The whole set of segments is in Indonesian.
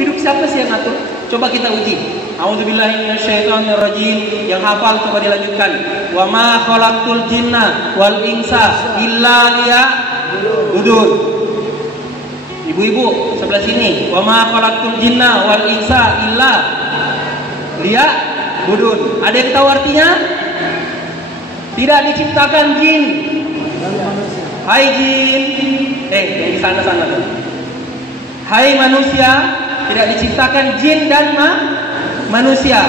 Hidup siapa sih yang ngatur? Coba kita uji. A'udzubillahi minasyaitonirrajim. Yang hafal coba dilanjutkan. Wa ma khalaqtul jinna wal insa illa liya'budun. Ibu-ibu sebelah sini. Wa ma khalaqtul jinna wal insa illa liya'budun. Ada yang tahu artinya? Tidak diciptakan jin. Hai jin. Yang di sana-sana tuh. Hai manusia, tidak diciptakan jin dan manusia,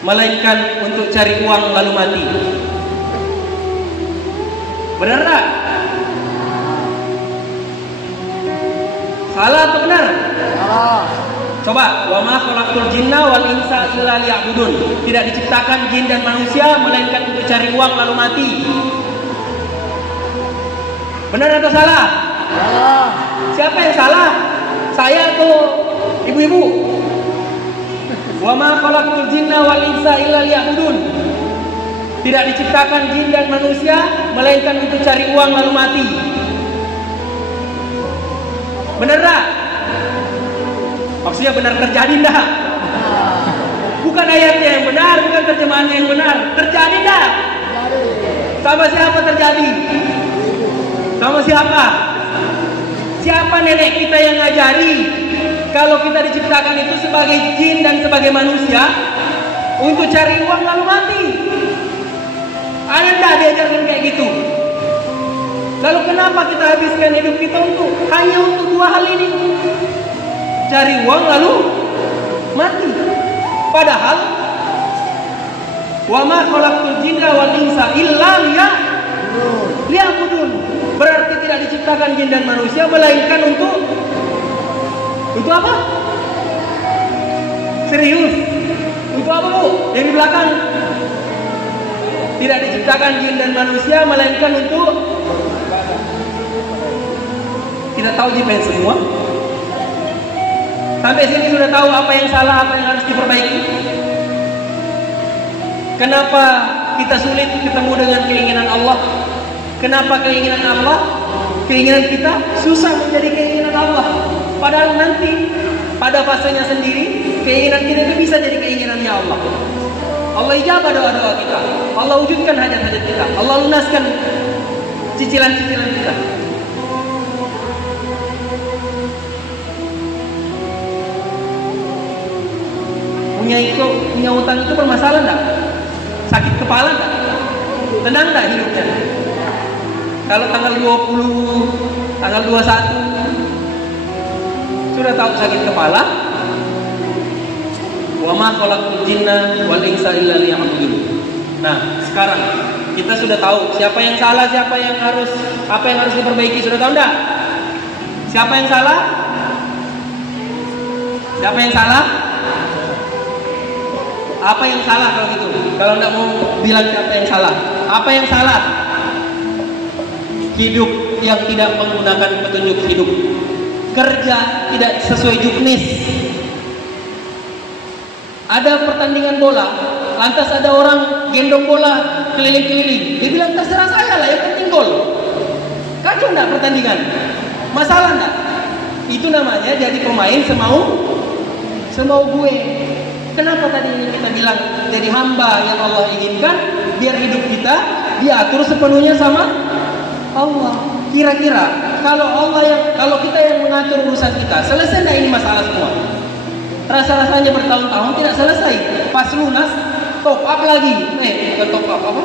melainkan untuk cari uang lalu mati. Benar tak? Salah atau benar? Salah. Coba, wa ma khalaqtul jinna wal insa illa liya'budun. Tidak diciptakan jin dan manusia melainkan untuk cari uang lalu mati. Benar atau salah? Salah. Siapa yang salah? Saya atau ibu-ibu? Wa ma khalaqtul jinna wal insa illa liya'budun. Tidak diciptakan jin dan manusia melainkan untuk cari uang lalu mati. Benar tak? Maksudnya benar terjadi enggak? Bukan ayatnya yang benar, bukan terjemahannya yang benar. Terjadi enggak? Sama siapa terjadi? Sama siapa? Siapa nenek kita yang ngajari kalau kita diciptakan itu sebagai jin dan sebagai manusia untuk cari uang lalu mati? Ada enggak diajarkan kayak gitu? Lalu kenapa kita habiskan hidup kita hanya untuk dua hal ini? Cari uang lalu mati. Padahal wa ma khalaqtul jinna wal insa illa liya'budun. Berarti tidak diciptakan jin dan manusia melainkan untuk apa? Serius? Untuk apa, Bu? Yang di belakang. Tidak diciptakan jin dan manusia melainkan untuk tidak tahu jipen semua. Sampai sini sudah tahu apa yang salah, apa yang harus diperbaiki. Kenapa kita sulit ketemu dengan keinginan Allah? Kenapa keinginan Allah, keinginan kita susah menjadi keinginan Allah? Padahal nanti pada fasenya sendiri keinginan kita itu bisa jadi keinginannya Allah. Allah ijabah doa-doa kita. Allah wujudkan hajat-hajat kita. Allah lunaskan cicilan-cicilan kita. Punya utang itu bermasalah enggak? Sakit kepala enggak? Tenang enggak hidupnya? Kalau tanggal 20, tanggal 21 sudah tahu sakit kepala. Wa ma khalaqtul jinna wal insa illa liya'budun. Nah, sekarang kita sudah tahu siapa yang salah, apa yang harus diperbaiki. Sudah tahu enggak? Siapa yang salah? Siapa yang salah? Apa yang salah kalau gitu? Kalau enggak mau bilang siapa yang salah. Apa yang salah? Hidup yang tidak menggunakan petunjuk hidup. Kerja tidak sesuai juknis. Ada pertandingan bola, lantas ada orang gendong bola keliling-keliling. Dia bilang terserah saya lah, yang penting gol. Kacau enggak pertandingan? Masalah enggak? Itu namanya jadi pemain semau gue. Kenapa tadi kita bilang jadi hamba yang Allah inginkan, biar hidup kita diatur sepenuhnya sama Allah. Kira-kira kalau kita yang mengatur urusan kita, selesai enggak ini masalah semua? Rasa-rasanya bertahun-tahun tidak selesai. Pas lunas, top up lagi. Bukan top up apa?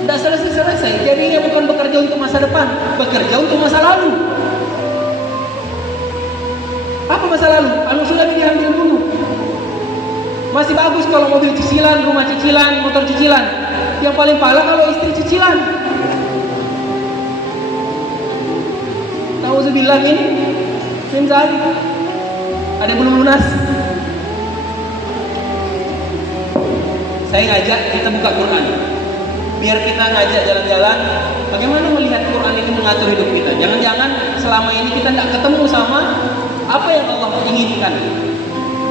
Tidak selesai. Jadinya bukan bekerja untuk masa depan, bekerja untuk masa lalu. Apa masa lalu? Anu sudah diambil dulu. Masih bagus kalau mobil cicilan, rumah cicilan, motor cicilan. Yang paling pala kalau istri cicilan. Nauzubillah ini saat ada belum lunas. Saya ngajak kita buka Quran, biar kita ngajak jalan-jalan bagaimana melihat Quran itu mengatur hidup kita. Jangan-jangan selama ini kita tidak ketemu sama apa yang Allah inginkan.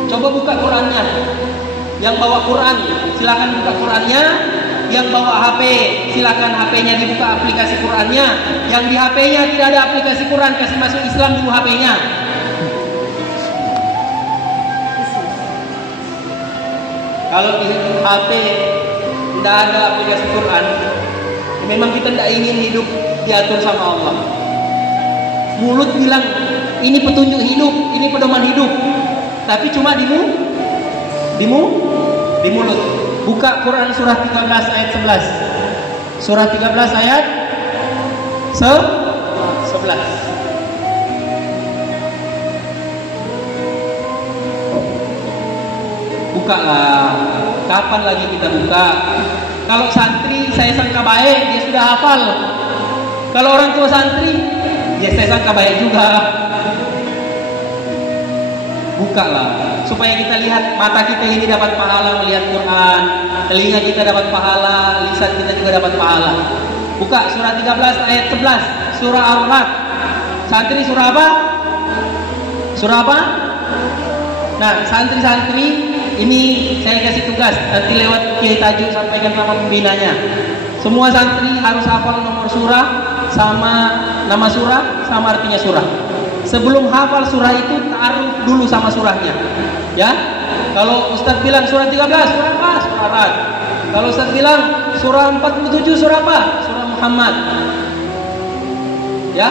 Coba buka Qurannya. Yang bawa Quran silakan buka Qurannya. Yang bawa HP, silakan HP-nya dibuka aplikasi Qurannya. Yang di HP-nya tidak ada aplikasi Quran, kasih masuk Islam dulu HP-nya. Kalau di HP tidak ada aplikasi Quran, memang kita tidak ingin hidup diatur sama Allah. Mulut bilang ini petunjuk hidup, ini pedoman hidup, tapi cuma di mulut. Buka Quran surah 13 ayat 11. Surah 13 ayat 11. Bukalah. Kapan lagi kita buka? Kalau santri saya sangka baik, dia sudah hafal. Kalau orang tua santri, ya saya sangka baik juga. Bukalah supaya kita lihat, mata kita ini dapat pahala melihat Quran, telinga kita dapat pahala, lisan kita juga dapat pahala. Buka surah 13 ayat 11, surah Al-Ra'd. Santri surah apa? Surah apa? Nah, santri-santri ini saya kasih tugas, nanti lewat Kiai Tajuk sampaikan nama pembinanya. Semua santri harus hafal nomor surah sama nama surah sama artinya surah. Sebelum hafal surah itu ta'aruf dulu sama surahnya. Ya. Kalau Ustaz bilang surah 13, surah apa? Surah Ar-Ra'd. Kalau Ustaz bilang surah 47, surah apa? Surah Muhammad. Ya.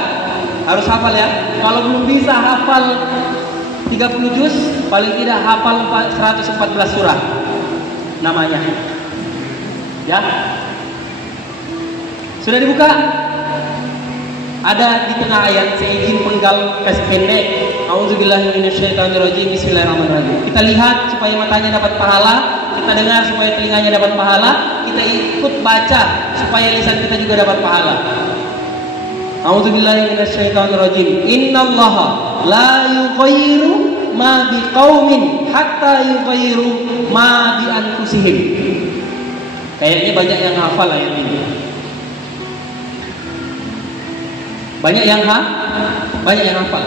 Harus hafal ya. Kalau belum bisa hafal 30 juz, paling tidak hafal 114 surah namanya. Ya. Sudah dibuka? Ada di tengah ayat, saya ingin penggal kasih pendek. A'udzubillahi minasyaitonirrajim. Bismillahirrahmanirrahim. Kita lihat supaya matanya dapat pahala, kita dengar supaya telinganya dapat pahala, kita ikut baca supaya lisan kita juga dapat pahala. A'udzubillahi minasyaitonirrajim. Innallaha la yughayyiru ma biqaumin hatta yughayyiru ma bi anfusihim. Kayaknya banyak yang hafal ayat ini. Banyak yang hafal.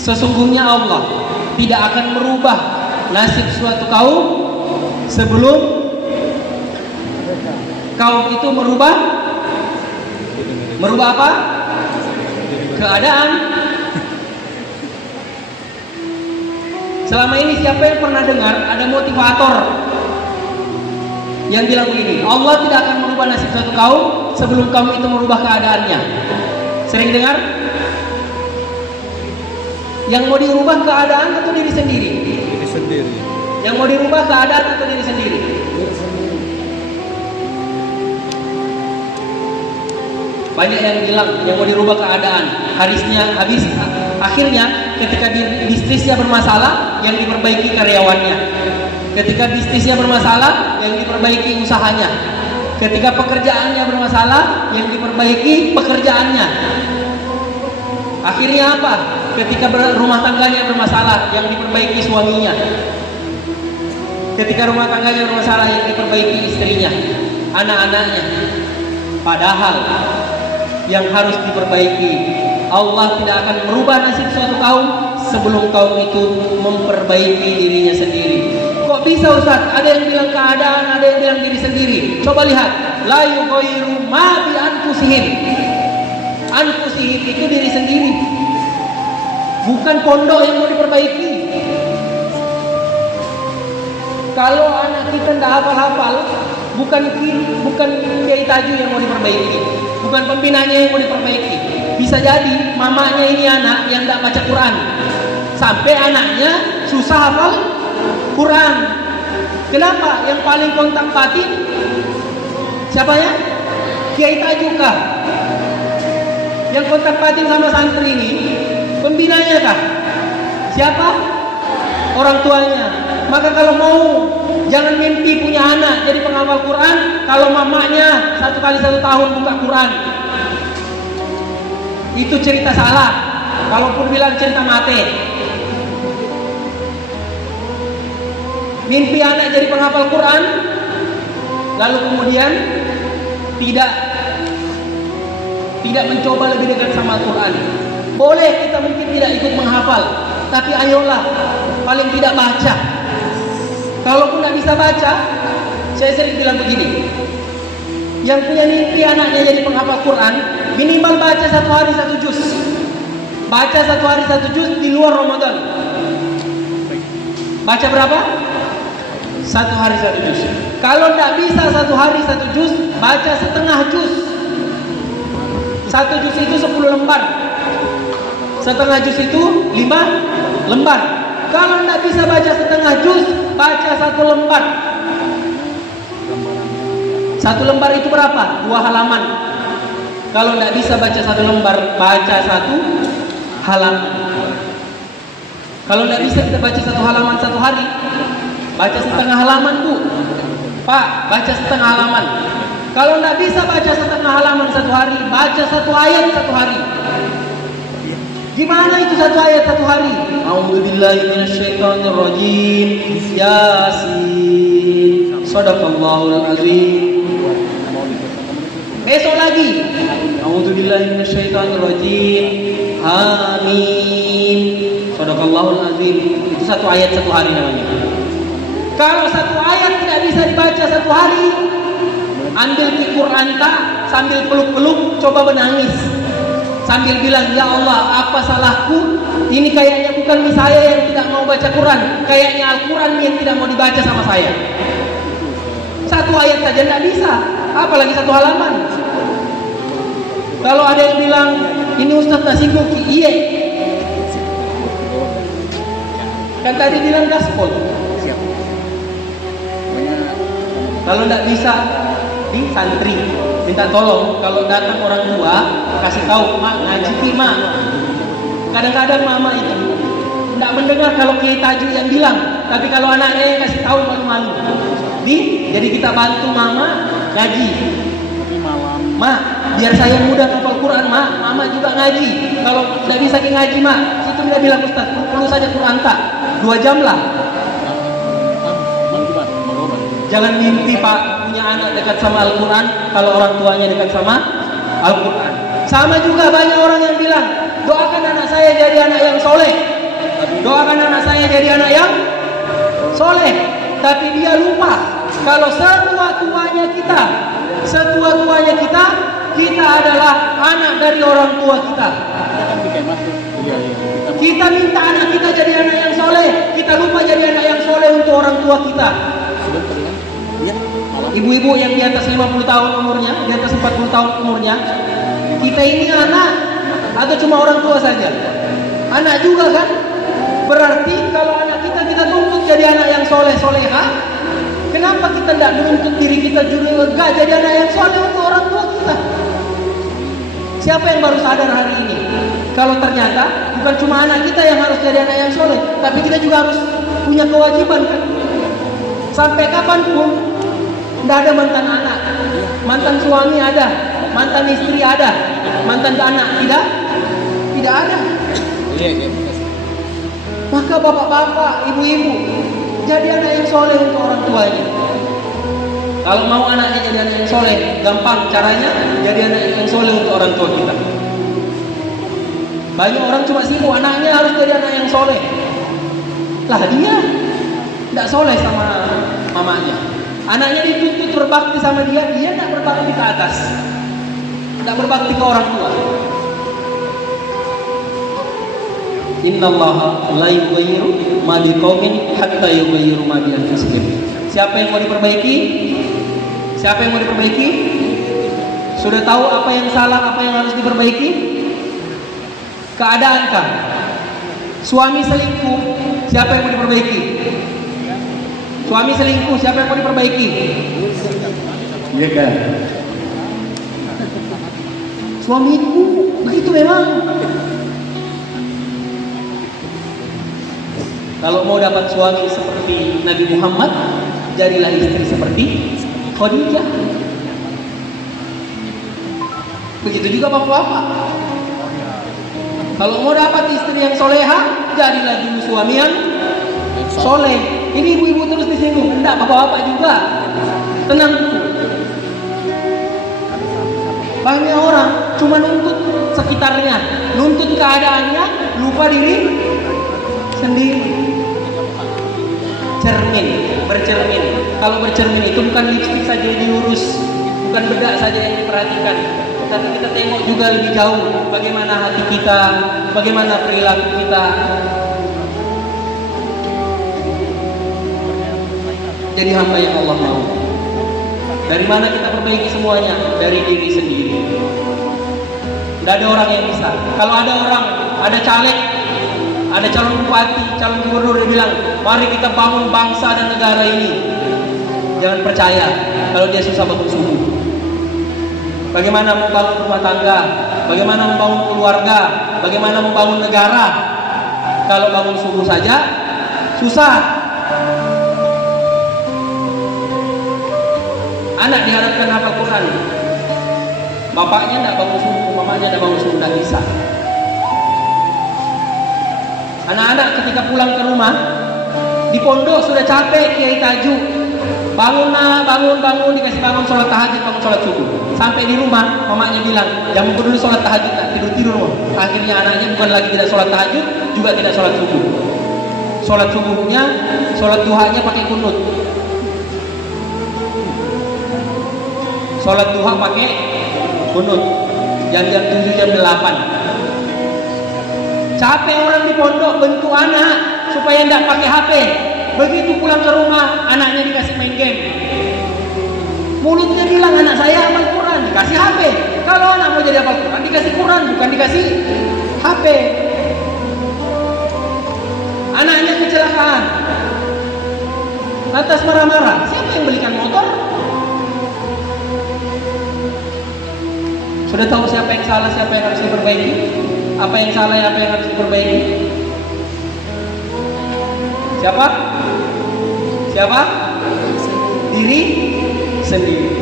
Sesungguhnya Allah tidak akan merubah nasib suatu kaum sebelum kaum itu merubah apa? Keadaan. Selama ini siapa yang pernah dengar ada motivator yang bilang begini, Allah tidak akan merubah nasib suatu kaum sebelum kaum itu merubah keadaannya? Sering dengar? Yang mau dirubah keadaan atau diri sendiri? Diri sendiri. Yang mau dirubah keadaan atau diri sendiri? Diri sendiri. Banyak yang bilang yang mau dirubah keadaan. Akhirnya ketika bisnisnya bermasalah, yang diperbaiki karyawannya. Ketika bisnisnya bermasalah, yang diperbaiki usahanya. Ketika pekerjaannya bermasalah, yang diperbaiki pekerjaannya. Akhirnya apa? Ketika rumah tangganya bermasalah, yang diperbaiki suaminya. Ketika rumah tangganya bermasalah, yang diperbaiki istrinya, anak-anaknya. Padahal yang harus diperbaiki, Allah tidak akan merubah nasib suatu kaum sebelum kaum itu memperbaiki dirinya sendiri. Kok bisa Ustaz? Ada yang bilang keadaan, ada yang bilang diri sendiri. Coba lihat, la yughayyiru ma bi anfusihim. Anfusihim itu diri sendiri, bukan pondok yang mau diperbaiki. Kalau anak kita tidak hafal-hafal, bukan Kiai Tajuk yang mau diperbaiki, bukan pembinanya yang mau diperbaiki. Bisa jadi mamanya ini anak yang tidak baca Quran, sampai anaknya susah hafal Quran. Kenapa? Yang paling kontak batin siapa ya? Kiai Tajuk kah? Yang kontak batin sama santri ini pembinanya kah? Siapa? Orang tuanya. Maka kalau mau, jangan mimpi punya anak jadi penghafal Quran kalau mamanya 1 kali 1 tahun buka Quran. Itu cerita salah. Kalaupun bilang cerita mate. Mimpi anak jadi penghafal Quran, lalu kemudian tidak mencoba lebih dekat sama Al-Quran. Boleh kita mungkin tidak ikut menghafal, tapi ayolah paling tidak baca. Kalaupun tidak bisa baca, Saya sering bilang begini, yang punya mimpi anaknya jadi penghafal Quran, minimal baca 1 hari 1 juz. Baca 1 hari 1 juz di luar Ramadan. Baca berapa? 1 hari 1 juz. Kalau tidak bisa 1 hari 1 juz, baca setengah juz. 1 juz itu 10 lembar. Setengah juz itu 5 lembar. Kalau tidak bisa baca setengah juz, baca 1 lembar. 1 lembar itu berapa? 2 halaman. Kalau tidak bisa baca 1 lembar, baca 1 halaman. Kalau tidak bisa kita baca 1 halaman 1 hari, baca setengah halaman, Bu. Pak, baca setengah halaman. Kalau tidak bisa baca setengah halaman 1 hari, baca 1 ayat 1 hari. Gimana itu 1 ayat 1 hari? A'udzubillahi minasyaitonirrajim. Yasin. Shadaqallahul azim. Besok lagi. A'udzubillahi minasyaitonirrajim. Amin. Shadaqallahul azim. Itu 1 ayat 1 hari namanya. Kalau 1 ayat tidak bisa dibaca 1 hari, ambil Quran sambil peluk-peluk, coba menangis. Sambil bilang, ya Allah, apa salahku? Ini kayaknya bukan saya yang tidak mau baca Quran, kayaknya Al-Quran yang tidak mau dibaca sama saya. 1 ayat saja tidak bisa, apalagi 1 halaman. Kalau ada yang bilang, ini Ustaz Nasibuk, iya. Kan tadi bilang gaspol. Kalau tidak bisa, di santri minta tolong. Kalau datang orang tua, kasih tahu, mak ngaji mak. Kadang-kadang mama itu tidak mendengar kalau Kiai Tajuk yang bilang, tapi kalau anaknya yang kasih tahu malu-malu. Jadi kita bantu mama ngaji. Mak, biar saya mudah hafal Quran, mak. Mama juga ngaji. Kalau tidak bisa ngaji, mak, situ tidak bilang Ustaz, perlu saja Quran tak 2 jam lah. Jangan mimpi Pak punya anak dekat sama Al-Quran kalau orang tuanya dekat sama Al-Quran. Sama juga banyak orang yang bilang, doakan anak saya jadi anak yang soleh, doakan anak saya jadi anak yang soleh. Tapi dia lupa kalau setua-tuanya kita adalah anak dari orang tua kita. Kita minta anak kita jadi anak yang soleh, kita lupa jadi anak yang soleh untuk orang tua kita. Ibu-ibu yang di atas 50 tahun umurnya, di atas 40 tahun umurnya, kita ini anak atau cuma orang tua saja? Anak juga kan? Berarti kalau anak kita tuntut jadi anak yang soleh soleha. Kenapa kita tidak menuntut diri kita juga jadi anak yang soleh untuk orang tua kita? Siapa yang baru sadar hari ini? Kalau ternyata bukan cuma anak kita yang harus jadi anak yang soleh, tapi kita juga harus punya kewajiban kan? Sampai kapanpun tidak ada mantan anak, mantan suami ada, mantan istri ada, mantan anak tidak ada. Maka bapak-bapak, ibu-ibu, jadi anak yang soleh untuk orang tuanya. Kalau mau anaknya jadi anak yang soleh, gampang caranya, jadi anak yang soleh untuk orang tua kita. Banyak orang cuma sibuk anaknya harus jadi anak yang soleh. Lah dia tidak soleh sama mamanya. Anaknya dituntut berbakti sama dia tidak berbakti ke atas, tidak berbakti ke orang tua. Innallaha la yughayyiru ma biqaumin hatta yughayyiru ma bi anfusihim. Siapa yang mau diperbaiki? Siapa yang mau diperbaiki? Sudah tahu apa yang salah, apa yang harus diperbaiki? Keadaan kan? Suami selingkuh, siapa yang mau diperbaiki? Suami selingkuh, siapa yang mau diperbaiki? Iya kan? Suamiku begitu memang. Kalau mau dapat suami seperti Nabi Muhammad, jadilah istri seperti Khadijah. Begitu juga bapak-bapak. Kalau mau dapat istri yang soleha, jadilah dulu suami yang soleh. Ini ibu-ibu terus disinggung, enggak, bapak-bapak juga. Tenang dulu. Banyak orang cuma nuntut sekitarnya, nuntut keadaannya, lupa diri sendiri. bercermin. Kalau bercermin itu bukan lipstik saja yang diurus, bukan bedak saja yang diperhatikan, tapi kita tengok juga lebih jauh bagaimana hati kita, bagaimana perilaku kita. Jadi hamba yang Allah mau. Dari mana kita perbaiki semuanya? Dari diri sendiri. Tidak ada orang yang bisa. Kalau ada orang, ada caleg, ada calon bupati, calon gubernur, dia bilang, mari kita bangun bangsa dan negara ini. Jangan percaya kalau dia susah bangun subuh. Bagaimana membangun rumah tangga, bagaimana membangun keluarga, bagaimana membangun negara. Kalau bangun subuh saja susah. Anak diharapkan hafal Quran, bapaknya tidak bangun subuh, mamanya tidak bangun subuh, tidak bisa. Anak-anak ketika pulang ke rumah, di pondok sudah capek kiai tajuk, bangun nak, bangun, dikasih bangun sholat tahajud, bangun sholat subuh. Sampai di rumah, mamanya bilang, jangan dulu sholat tahajud, tak tidur. Akhirnya anaknya bukan lagi tidak sholat tahajud, juga tidak sholat subuh. Sholat subuhnya, sholat duhanya pakai kunut. Sholat duha pakai kunut, jam 7, jam 8. Capek orang di pondok bentuk anak supaya tidak pakai HP. Begitu pulang ke rumah, anaknya dikasih main game. Mulutnya bilang anak saya hafal Quran, dikasih HP. Kalau anak mau jadi hafal Quran, dikasih Quran, bukan dikasih HP. Anaknya kecelakaan, lantas marah-marah. Siapa yang belikan motor? Sudah tahu siapa yang salah, siapa yang harus diperbaiki? Apa yang salah, apa yang harus diperbaiki? Siapa? Diri sendiri.